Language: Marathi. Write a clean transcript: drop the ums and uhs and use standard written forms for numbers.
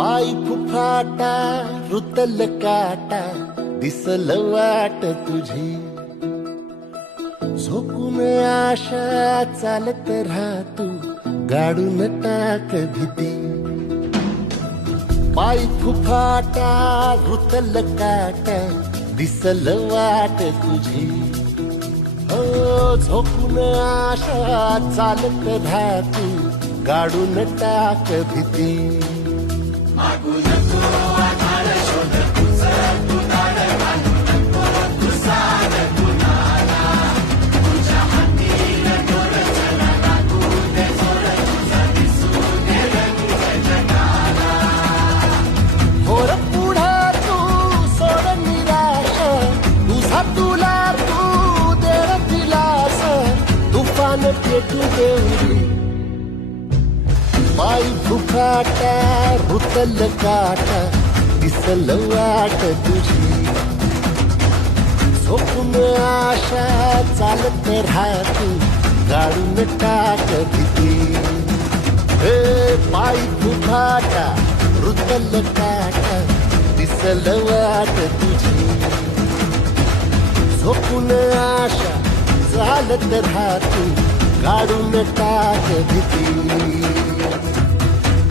पाय फुफाटा रुतल काटा दिसल वाट तुझी झोपून आशा चालत राहतू गाडून टाक भीती पाय फुफाटा रुतल काटा दिसल वाट तुझी हो झोपून आशा चालत राहतू गाडून टाक भीती मागू नको आधार शोध तुझं तू दाड घालू नको तू साध कुणाला तुझ्या हातीन दोर चला लागू दे जोर तुझा दिसू दे रंग जगाला होर पुढा तू सोड निराशा तुझा तुला तू दे दिलास तुफान पेटू देऊरी पाय फुफाटा रुतल काटा दिसल वाट तुझी झोपून आशा चालत राहतू गाडून टाक भीती हे पाय फुफाटा रुतल काटा दिसल वाट तुझी झोपून आशा चालत राहतू गाडून टाक भीती